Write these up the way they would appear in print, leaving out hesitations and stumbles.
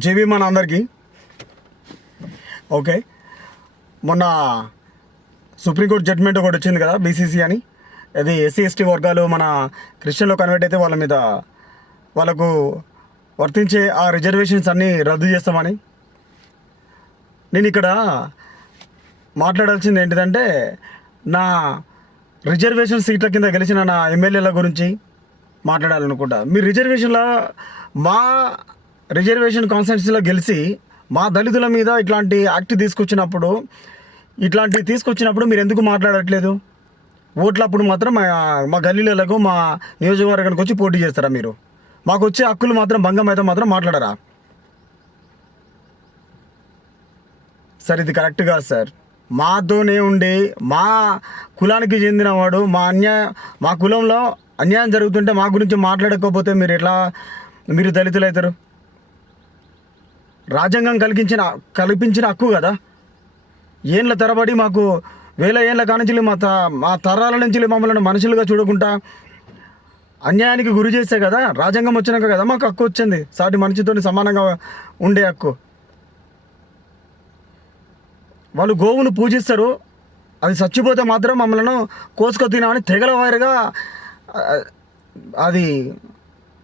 JB మన అందరికీ okay. మొన్న సుప్రీంకోర్టు జడ్జిమెంట్ ఒకటి వచ్చింది కదా, బీసీసీ అని. అది ఎస్సీ ఎస్టీ వర్గాలు మన క్రిస్టియన్లో కన్వర్ట్ అయితే వాళ్ళ మీద వాళ్ళకు వర్తించే ఆ రిజర్వేషన్స్ అన్నీ రద్దు చేస్తామని. నేను ఇక్కడ మాట్లాడాల్సింది ఏంటిదంటే, నా రిజర్వేషన్ సీట్ల కింద గెలిచిన నా ఎమ్మెల్యేల గురించి మాట్లాడాలనుకుంటా. మీ రిజర్వేషన్లో మా రిజర్వేషన్ కాన్స్టిట్యున్సీలో గెలిచి మా దళితుల మీద ఇట్లాంటి యాక్ట్ తీసుకొచ్చినప్పుడు మీరు ఎందుకు మాట్లాడట్లేదు? ఓట్లప్పుడు మాత్రం మా గల్లీలకు మా నియోజకవర్గానికి వచ్చి పోటీ చేస్తారా? మీరు మాకు వచ్చే హక్కులు మాత్రం భంగం అయితే మాత్రం మాట్లాడరా? సార్, ఇది కరెక్ట్ కాదు సార్. మాతోనే ఉండి మా కులానికి చెందినవాడు మా కులంలో అన్యాయం జరుగుతుంటే మా గురించి మాట్లాడకపోతే మీరు దళితులు అవుతారు? రాజ్యాంగం కల్పించిన హక్కు కదా. ఏళ్ళ తరబడి మాకు వేల ఏళ్ళ కానుంచి మా తరాల నుంచి మమ్మల్ని మనుషులుగా చూడకుండా అన్యాయానికి గురి చేస్తే కదా, రాజ్యాంగం వచ్చినాక కదా మాకు హక్కు వచ్చింది, సాటి మనిషితో సమానంగా ఉండే హక్కు. వాళ్ళు గోవును పూజిస్తారు, అది చచ్చిపోతే మాత్రం మమ్మల్ని కోసుకు తినమని తెగలవారిగా అది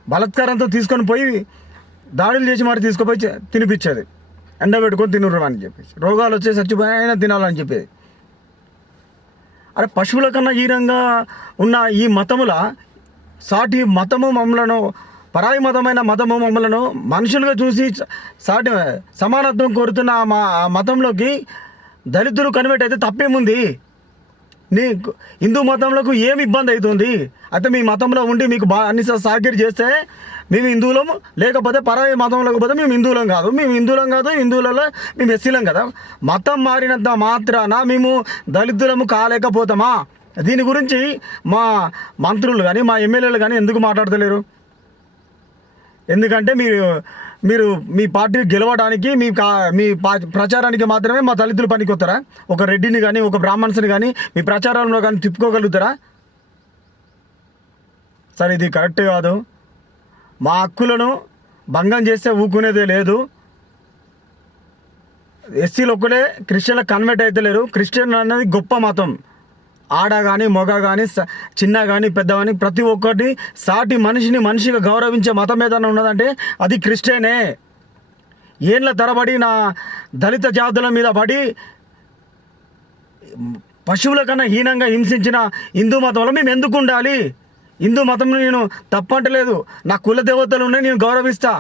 బలత్కారంతో తీసుకొని పోయి దాడులు చేసి మరి తీసుకుపోయి తినిపించేది, ఎండబెట్టుకొని తినురు అని చెప్పేసి. రోగాలు వచ్చి చచ్చిపోయినా తినాలని చెప్పేది. అరే, పశువుల కన్నా హీనంగా ఉన్న ఈ మతముల సాటి మతము మమ్మలను, పరాయి మతము మమ్మలను మనుషులుగా చూసి సాటి సమానత్వం కోరుతున్న ఆ మతంలోకి దళితులు కన్వర్ట్ అయితే తప్పేముంది? హిందూ మతంలోకి ఏమి ఇబ్బంది అవుతుంది? అయితే మీ మతంలో ఉండి మీకు అన్ని సాకిరి చేస్తే మేము హిందువులము, లేకపోతే పరాయి మతంలోకి పోతే మేము హిందువులం కాదు, హిందువులలో మేము ఎస్సీలం కదా. మతం మారినంత మాత్రాన మేము దళితులము కాలేకపోతామా? దీని గురించి మా మంత్రులు కానీ మా ఎమ్మెల్యేలు కానీ ఎందుకు మాట్లాడతలేరు? ఎందుకంటే మీరు మీ పార్టీ గెలవడానికి మీ ప్రచారానికి మాత్రమే మా దళితులు పనికొస్తారా? ఒక రెడ్డిని కానీ ఒక బ్రాహ్మణ్స్ని కానీ మీ ప్రచారంలో కానీ తిప్పుకోగలుగుతారా? సరే, ఇది కరెక్ట్ కాదు. మా హక్కులను భంగం చేస్తే ఊకునేదే లేదు. ఎస్సీలు ఒక్కడే క్రిస్టియన్లకు కన్వర్ట్ అయితే లేరు. క్రిస్టియన్ అనేది గొప్ప మతం. ఆడ కానీ మొగ కానీ చిన్న కానీ పెద్ద కానీ ప్రతి ఒక్కటి సాటి మనిషిగా గౌరవించే మతం ఏదైనా ఉన్నదంటే అది క్రిస్టియనే. ఏళ్ళ తరబడి నా దళిత జాతుల మీద పడి పశువుల కన్నా హీనంగా హింసించిన హిందూ మతంలో మేము ఎందుకు ఉండాలి? హిందూ మతం నేను తప్పంటలేదు, నా కుల దేవతలు ఉన్నాయి, నేను గౌరవిస్తా.